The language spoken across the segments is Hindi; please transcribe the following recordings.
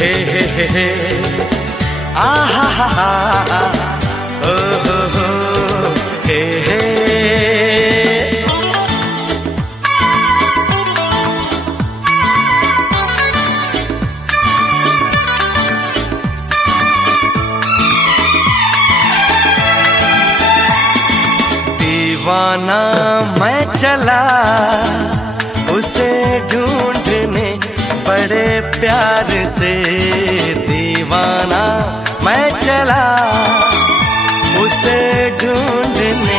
हे आ हा हा हा ओ हो हे दीवाना मैं चला उसे ढूंढने बड़े प्यार से, दीवाना मैं चला उसे ढूंढने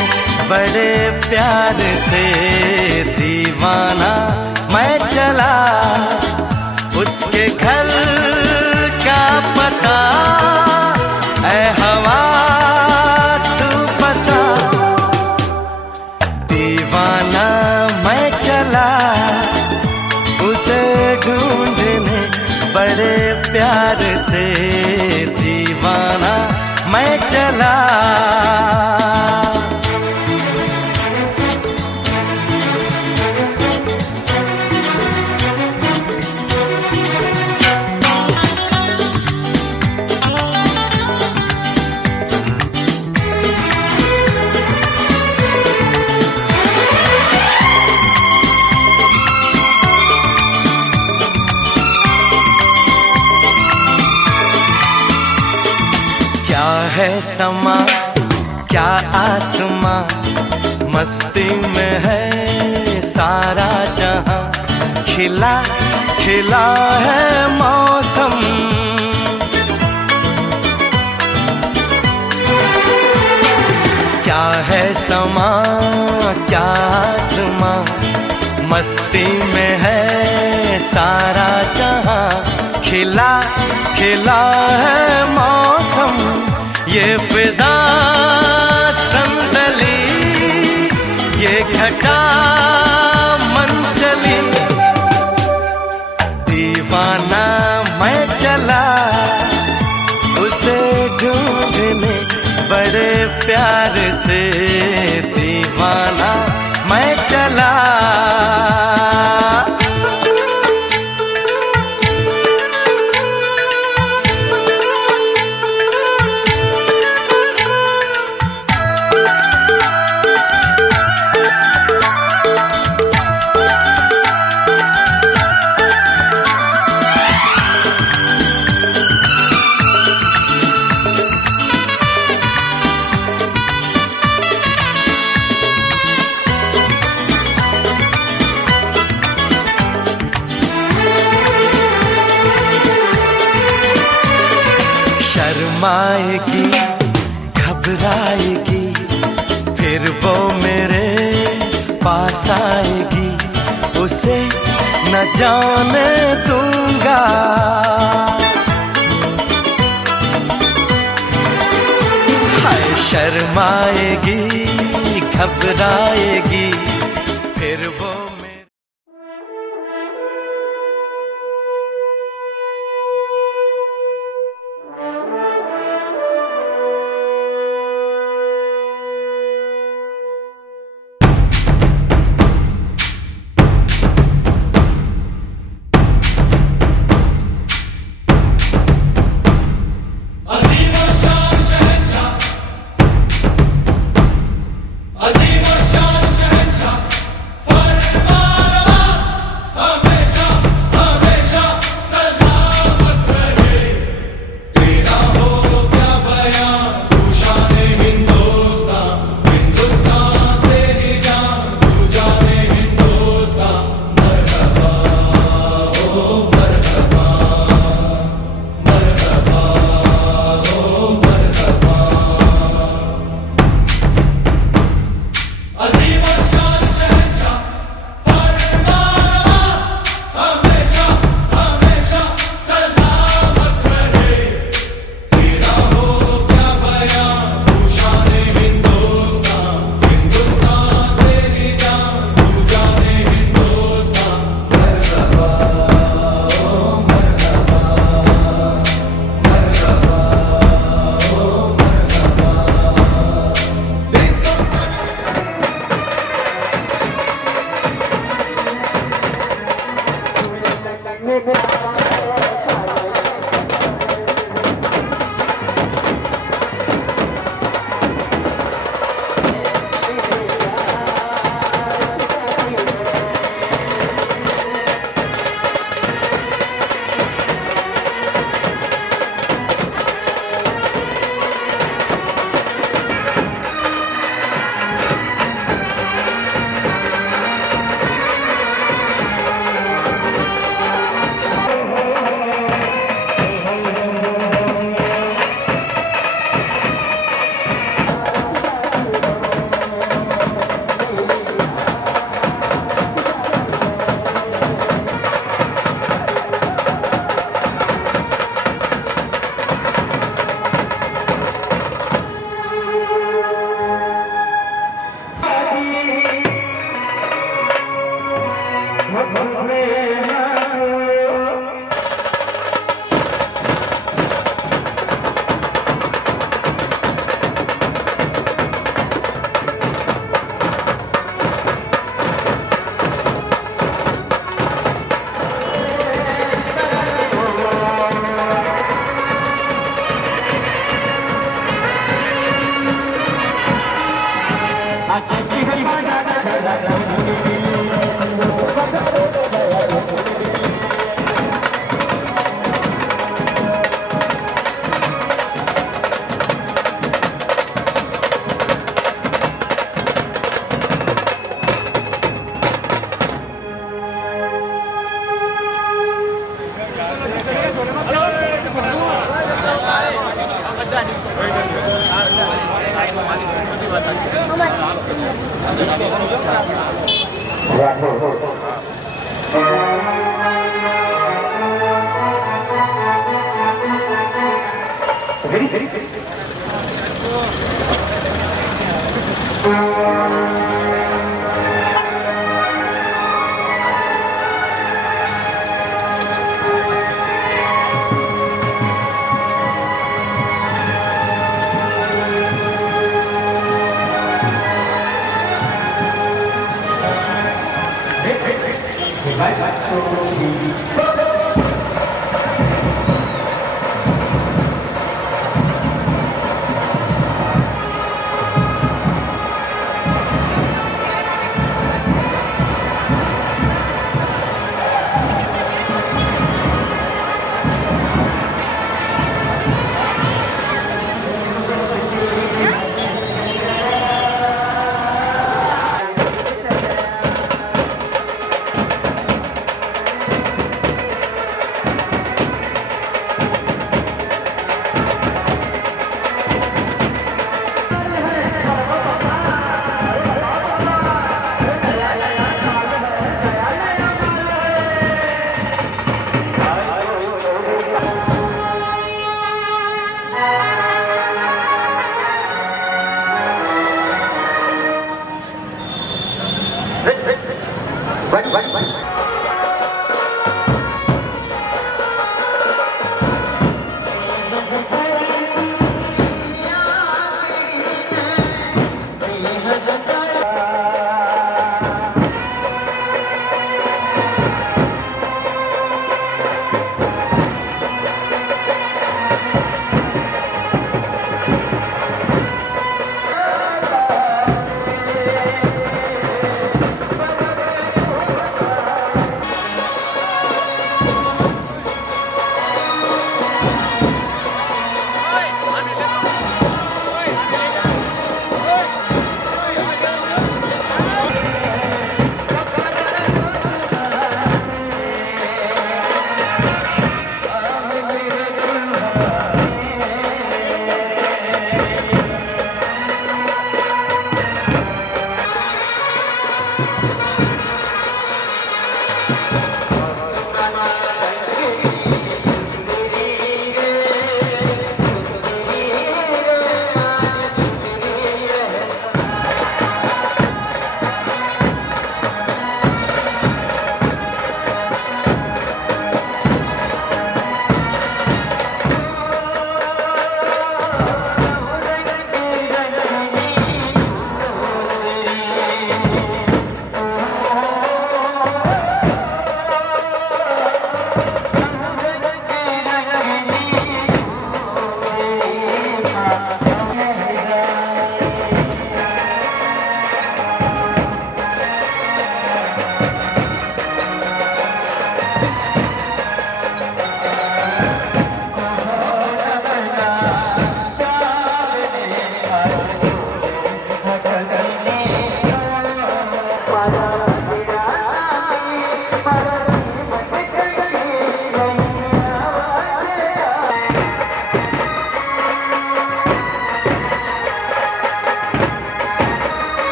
बड़े प्यार से, दीवाना मैं चला उसके घर का पता ऐ हवा तू बता। दीवाना मैं चला उसे ढूंढने बड़े प्यार से, दीवाना मैं चला। क्या है समा क्या आसमां, मस्ती में है सारा जहां, खिला खिला है मौसम। क्या है समा क्या आसमां, मस्ती में है सारा जहां, खिला खिला है मौसम। ये फिजा संदली ये घटा मन चली, दीवाना मैं चला उसे ढूंढने बड़े प्यार से, दीवाना मैं चला। शर्माएगी घबराएगी फिर वो मेरे पास आएगी, उसे न जाने दूंगा। हाय शर्माएगी घबराएगी फिर वो Fire!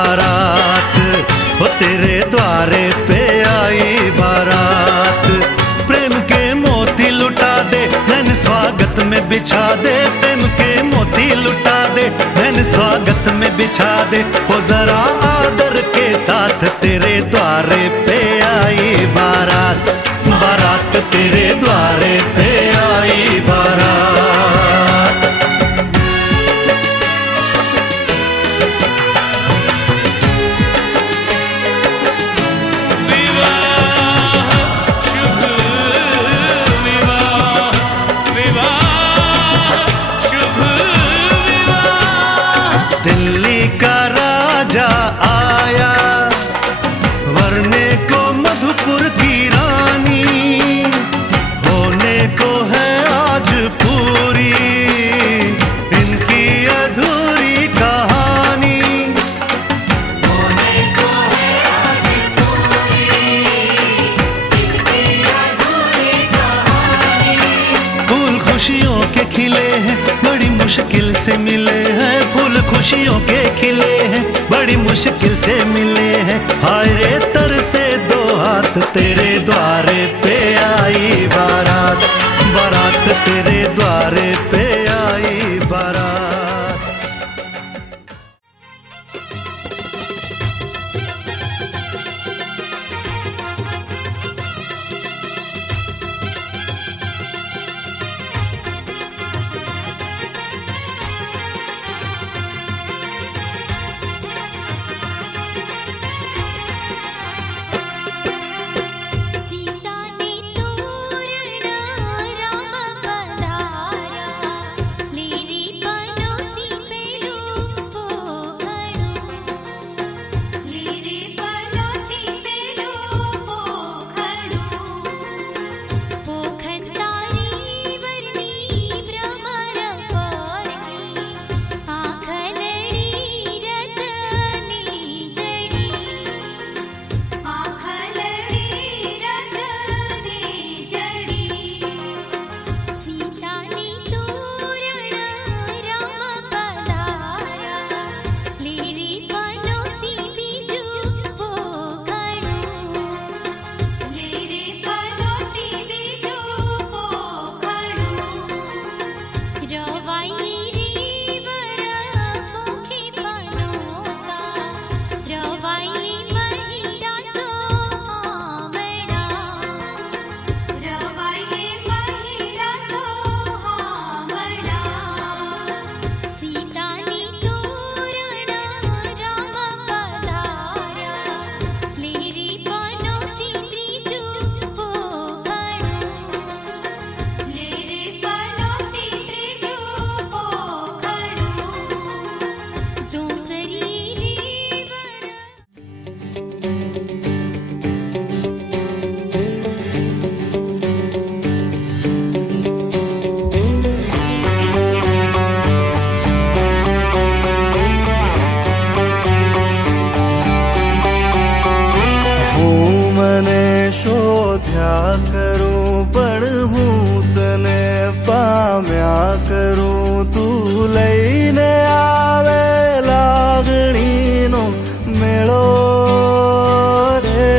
बारात, वो तेरे द्वारे पे आई बारात। प्रेम के मोती लुटा दे, नैन स्वागत में बिछा दे। प्रेम के मोती लुटा दे, नैन स्वागत में बिछा दे। वो जरा आदर के साथ तेरे द्वारे पे आई बारात, बारात तेरे द्वारे पे आई बारात। दिल्ली का राजा आया, वरने को मधुपुर की रानी। होने को है आज पूरी इनकी अधूरी कहानी। होने को है आज पूरी इनकी अधूरी कहानी। फूल खुशियों के खिले हैं, बड़ी मुश्किल से मिले हैं। फूल खुशियों के खिले हैं, बड़ी मुश्किल से मिले हैं। हाय रे तर से दो हाथ, तेरे द्वारे पे आई बारात, बारात तेरे द्वारे पे आई बारात। શોધ્યા કરું પણ હું તને પામ્યા કરું. તું લઈને આવે લાગણીનો મેળો રે,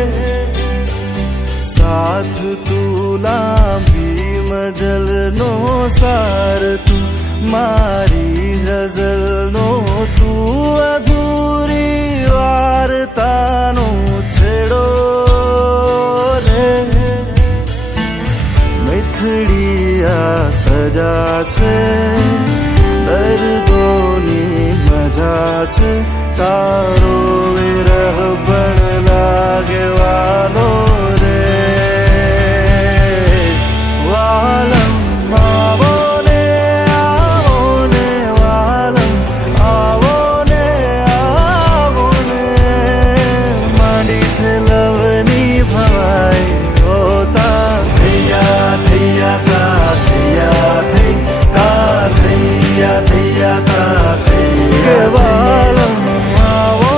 સાથ તું લાંબી મજલનો સાર, તું મારી ગઝલનો, તું અધૂરી વાર્તાનો છેડો રે. મીઠડી આ સજા છે, દર્દોની મજા છે, તારો વિરહ પણ લાગે વાલો રે. વાલમ આવો ને આવો ને, વાલમ આવો ને આવો ને, માંડી છે લવની ભવાઈ હોતા. થૈયા થૈયા તા થૈયા થઈ, તા થૈયા થૈયા તા થઈ. કે વાલમ આવો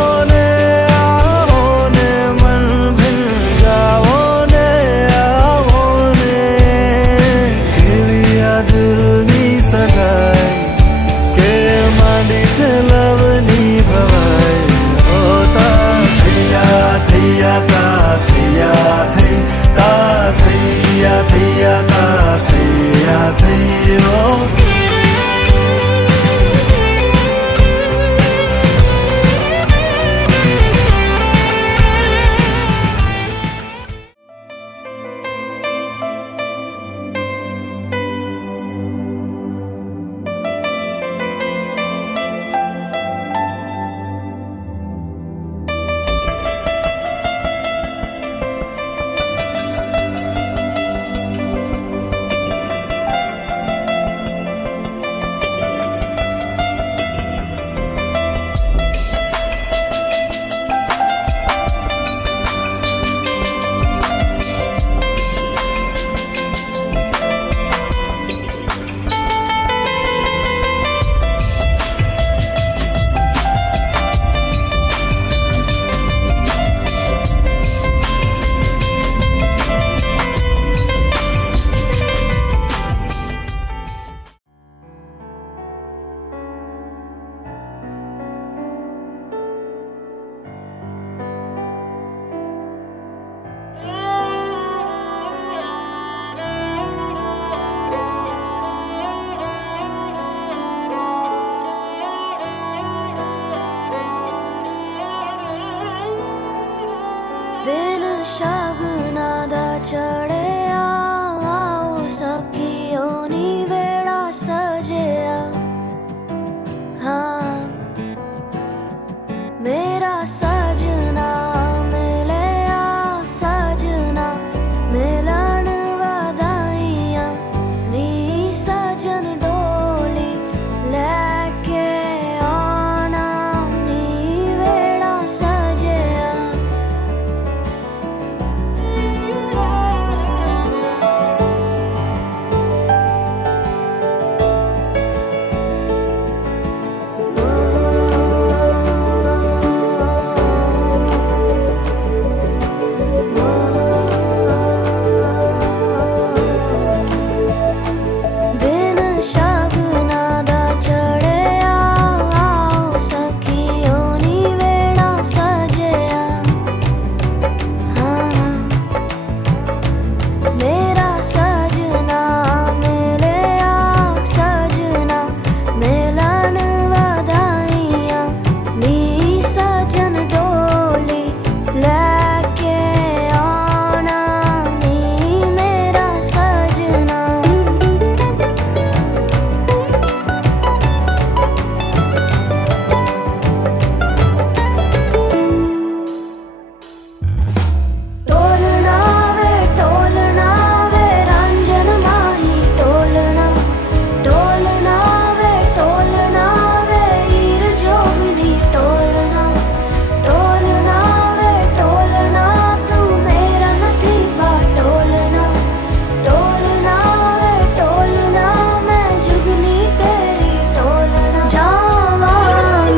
शगनादा चढ़िया आओ सखियों नी वेड़ा सजिया। हाँ मेरा सजना मिलिया सजना मिलन वधाइयां नी सजन डोली लेके आना नी वेड़ा सजिया। दिन शगनादा चढ़िया आओ सखियों नी वेड़ा सजिया। हाँ मेरा सजना मिलिया सजना मिलन वधाइयां नी सजन डोली लेके आना नी मेरा सजना। टोलना वे रंजन माही टोलना वे हीर जोगनी टोलना वे टोलना तू मेरा नसीबा टोलना वे टोलना मैं जुगनी तेरी टोलना। जावा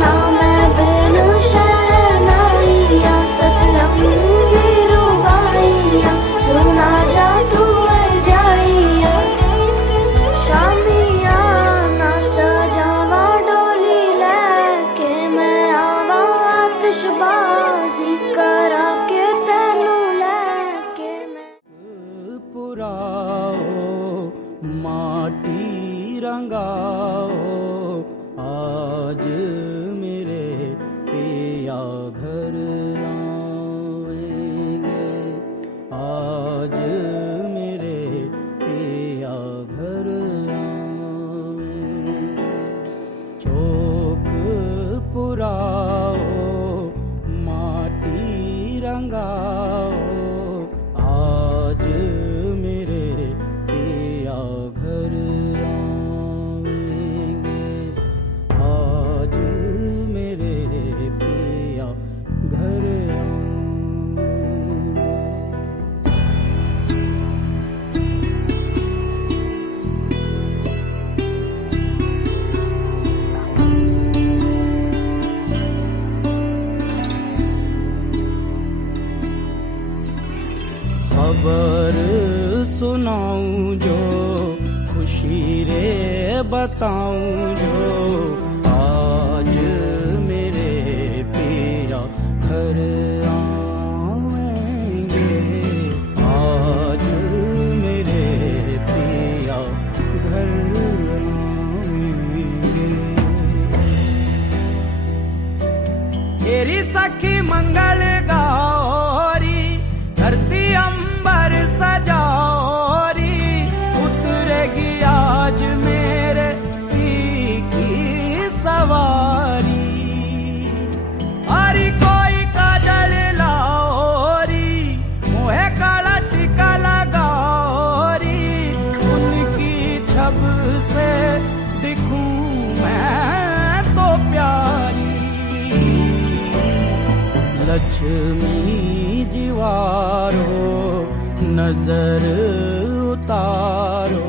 ना मैं बिन शहनाइया सतरंगी रूबाइया सुना जा तू जाइया। शामिया ना सजावा डोली लेके मैं आवा आतिशबाजी करा के तेनू लेके मैं। पुराओ माटी रंगाओ आज मेरे पिया घर आएंगे। आज मेरे पिया घर आएंगे। चौक पुराओ माटी रंगाओ आज मेरे पिया घर आएंगे। आज मेरे पिया घर आएंगे। खबर सुनाऊं जो खुशी रे बताऊं जो आज मेरे पिया घर आएंगे। आज मेरे पिया घर आएंगे। तेरी सखी मंगल गौरी धरती अंबर सजारी उतरेगी आज मेरे पी की सवारी। हरी कोई काजल लाओरी मोहे काला टीका लगाओरी उनकी छब से दिखूं मैं तो प्यारी। लक्ष्मी जीवारो नजर उतारो।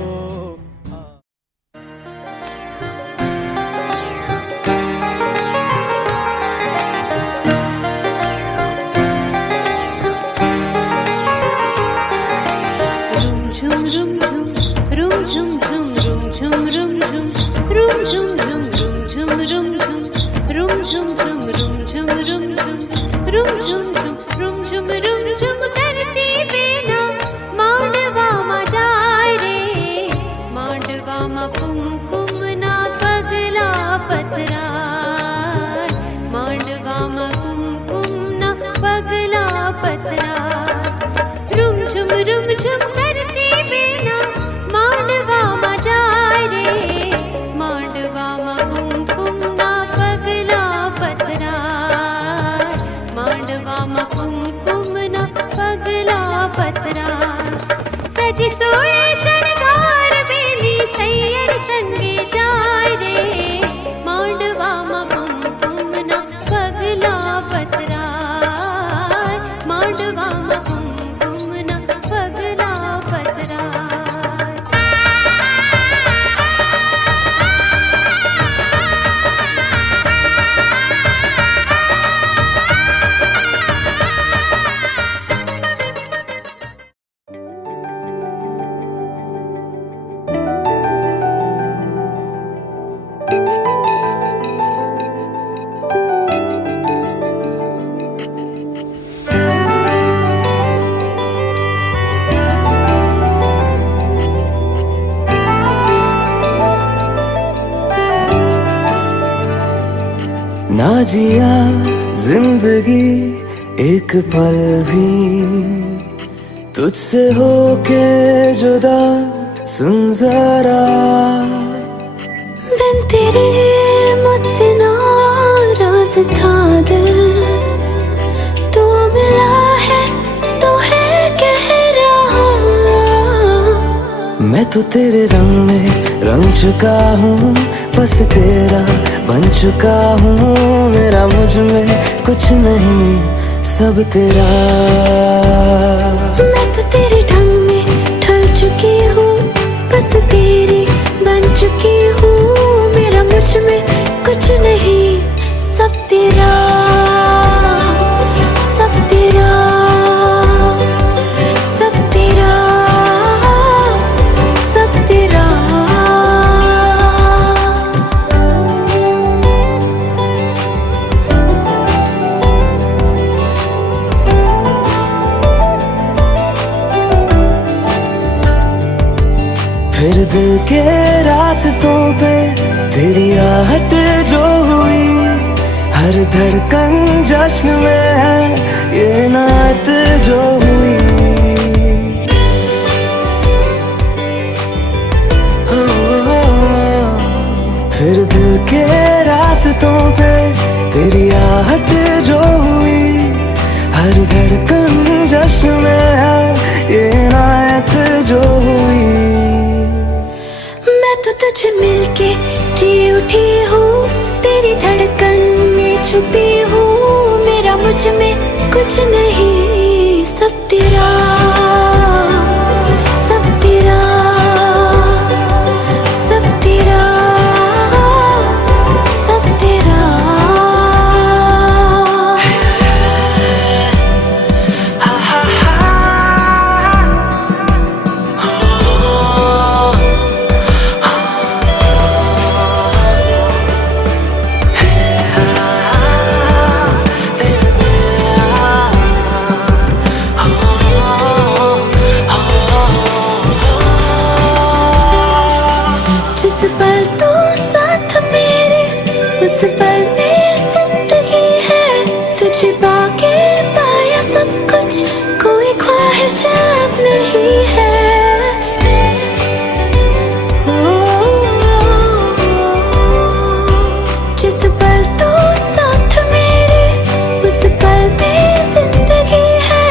मांडवा कुमकुम न पगला पतरा। जिया जिंदगी एक पल भी तुझसे होके जुदा, सुन जरा बिन तेरे मुझसे नाराज था दिल, तू मिला है तो है कह रहा। मैं तो तेरे रंग में रंग चुका हूँ, बस तेरा बन चुका हूँ। मेरा मुझ में कुछ नहीं, सब तेरा। मैं तो तेरे ढंग में ढल चुकी हूँ, बस तेरी बन चुकी हूँ। मेरा मुझ में कुछ नहीं, सब तेरा, सब तेरा, सब तेरा, सब तेरा। फिर दिल के रास्तों पे तेरी आहट जो हुई, हर धड़कन जश्न में है ये नात जो हुई। फिर दिल के रास्तों पे तेरी आहट जो हुई, हर धड़कन जश्न में है ये नात जो हुई। मैं तो तुझे मिलके जी उठी हूँ, तेरी धड़कन में छुपी हूँ। मेरा मुझ में कुछ नहीं, सब तेरा, सब तेरा, सब तेरा, सब तेरा। जिस पल तू साथ मेरे, उस पल में जिंदगी है। तुझे पाके पाया सब कुछ, कोई ख्वाहिश अब नहीं है। जिस पल तू साथ मेरे, उस पल में जिंदगी है।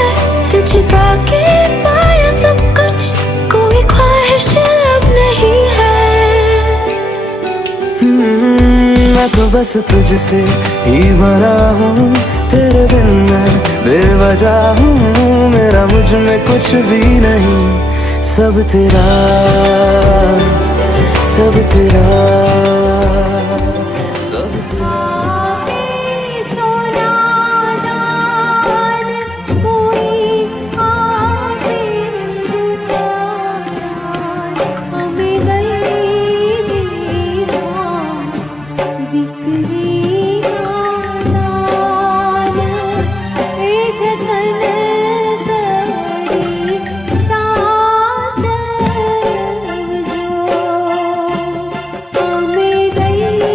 तुझे पाके पाया सब कुछ, कोई ख्वाहिश अब नहीं है। मैं तो बस तुझसे ही बना हूँ, तेरे बिन मैं बेवजह हूँ। मेरा मुझ में कुछ भी नहीं, सब तेरा, सब तेरा, सब तेरा। गई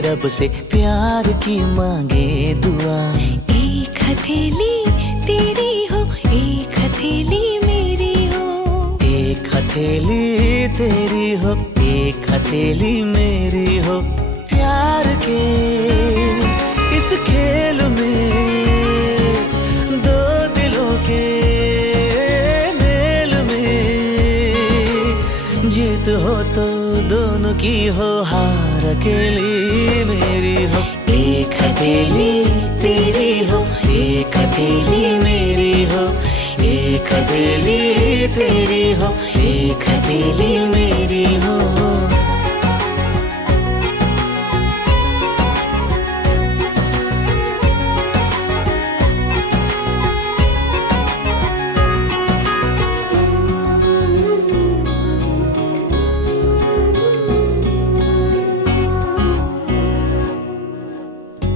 रब से प्यार की मांगे दुआ। एक हथेली तेरी हो, एक हथेली मेरी हो। एक हथेली तेरी हो, एक हथेली मेरी हो। प्यार के इस खेल में दो दिलों के मेल में, जीत हो तो दोनों की हो, हार अकेली मेरी हो। एक हथेली तेरी हो, एक हथेली मेरी हो। एक हथेली तेरी हो, एक हथेली मेरी हो।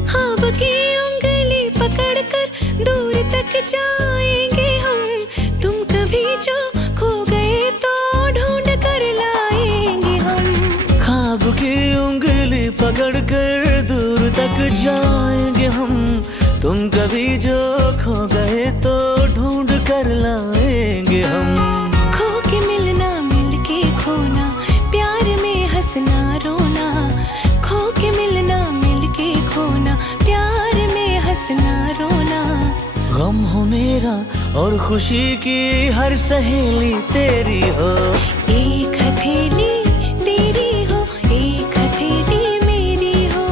ख्वाब की उंगली पकड़कर दूर तक जाएंगे हम। तुम कभी जो खो गए तो ढूंढ कर लाएंगे हम। ख्वाब की उंगली पकड़कर दूर तक जाएंगे हम। तुम कभी जो खो गए तो ढूंढ कर लाएंगे हम। खो के मिलना, मिल के खोना, प्यार में हंसना रोना। खो के मिलना, मिल के खोना, प्यार में हंसना रोना। गम हो मेरा और खुशी की हर सहेली तेरी हो। एक हथेली तेरी हो, एक हथेली मेरी हो।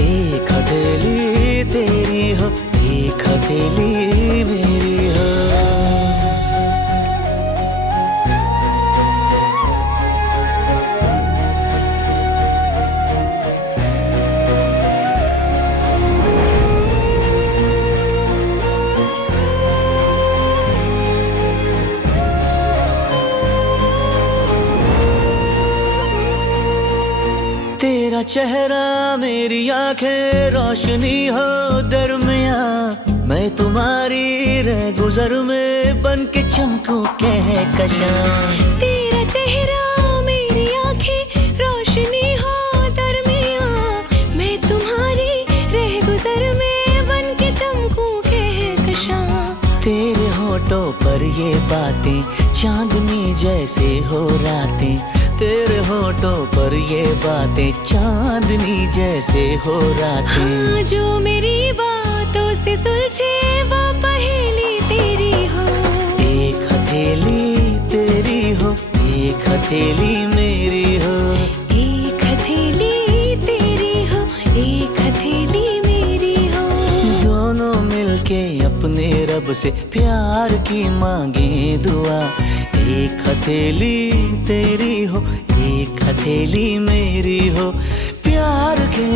एक हथेली तेरी हो, एक हथेली मेरी हो। तेरा चेहरा मेरी आंखें रोशनी हो दरमिया। मैं तुम्हारी रह गुजर में बन के चमकूं कहकशां। तेरा चेहरा मेरी आंखें रोशनी हो दरमिया। मैं तुम्हारी रह गुजर में बन के चमकूं कहकशां। तेरे होठों पर ये बातें चांदनी जैसे हो रातें। तेरे होठों पर ये बातें चांदनी जैसे हो रातें। हाँ, जो मेरी बातों से सुलझे वो पहेली तेरी हो। एक हथेली तेरी हो, एक हथेली मेरी हो। एक हथेली तेरी हो, एक हथेली मेरी हो। दोनों मिलके अपने रब से प्यार की मांगे दुआ। एक हथेली तेरी हो, एक हथेली मेरी हो। प्यार के